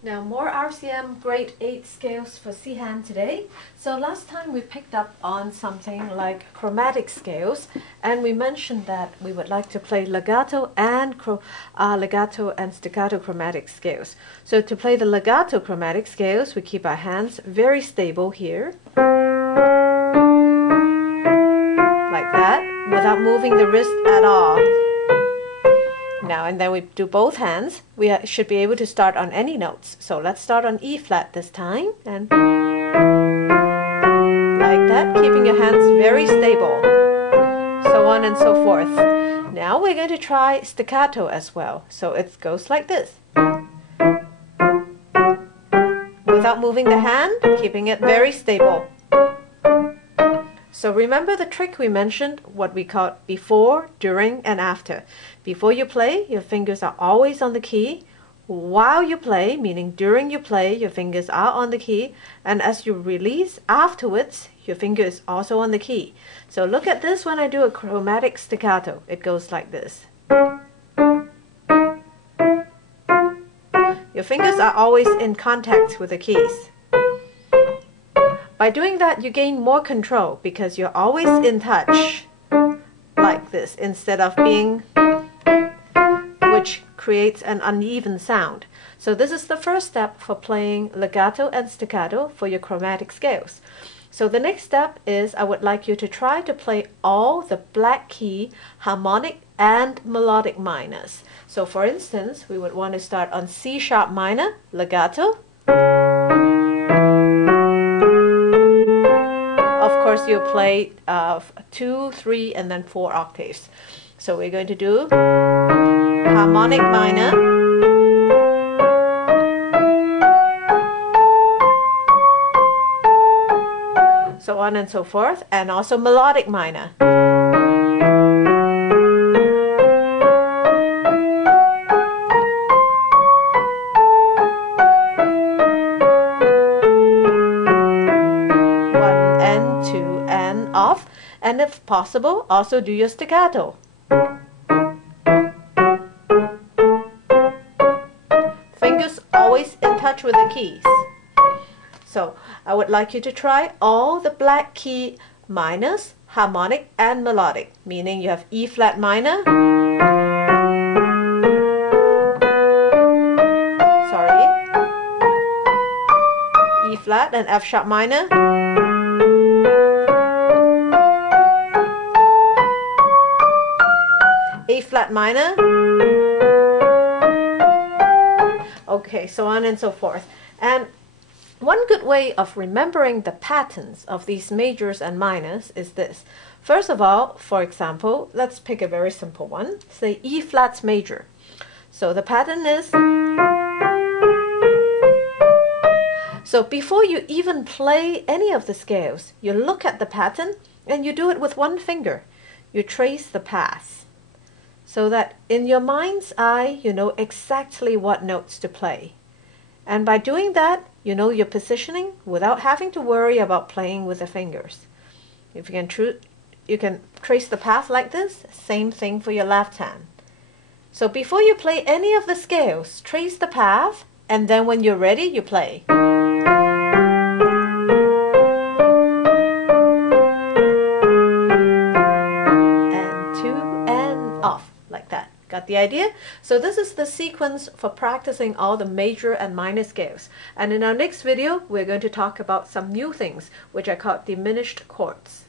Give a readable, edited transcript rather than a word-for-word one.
Now more RCM grade 8 scales for C hand today. So last time we picked up on something like chromatic scales, and we mentioned that we would like to play legato and staccato chromatic scales. So to play the legato chromatic scales, we keep our hands very stable here, like that, without moving the wrist at all. Now, and then we do both hands. We should be able to start on any notes. So let's start on E flat this time, and like that, keeping your hands very stable, so on and so forth. Now we're going to try staccato as well. So it goes like this, without moving the hand, keeping it very stable. So remember the trick we mentioned, what we called before, during, and after. Before you play, your fingers are always on the key. While you play, meaning during you play, your fingers are on the key. And as you release afterwards, your finger is also on the key. So look at this when I do a chromatic staccato. It goes like this. Your fingers are always in contact with the keys. By doing that, you gain more control because you're always in touch, like this, instead of being, which creates an uneven sound. So this is the first step for playing legato and staccato for your chromatic scales. So the next step is I would like you to try to play all the black key harmonic and melodic minors. So for instance, we would want to start on C sharp minor, legato. Of course, you play 2, 3, and then 4 octaves. So we're going to do harmonic minor, so on and so forth, and also melodic minor. Off, and if possible, also do your staccato. Fingers always in touch with the keys. So I would like you to try all the black key minors, harmonic and melodic, meaning you have E flat minor, E flat and F sharp minor, A flat minor, okay, so on and so forth. And one good way of remembering the patterns of these majors and minors is this. First of all, for example, let's pick a very simple one, say E flat major. So the pattern is, so before you even play any of the scales, you look at the pattern and you do it with one finger. You trace the path, so that in your mind's eye, you know exactly what notes to play. And by doing that, you know your positioning without having to worry about playing with the fingers. If you can trace the path like this, same thing for your left hand. So before you play any of the scales, trace the path, and then when you're ready, you play. Like that. Got the idea? So this is the sequence for practicing all the major and minor scales. And in our next video, we're going to talk about some new things, which I call diminished chords.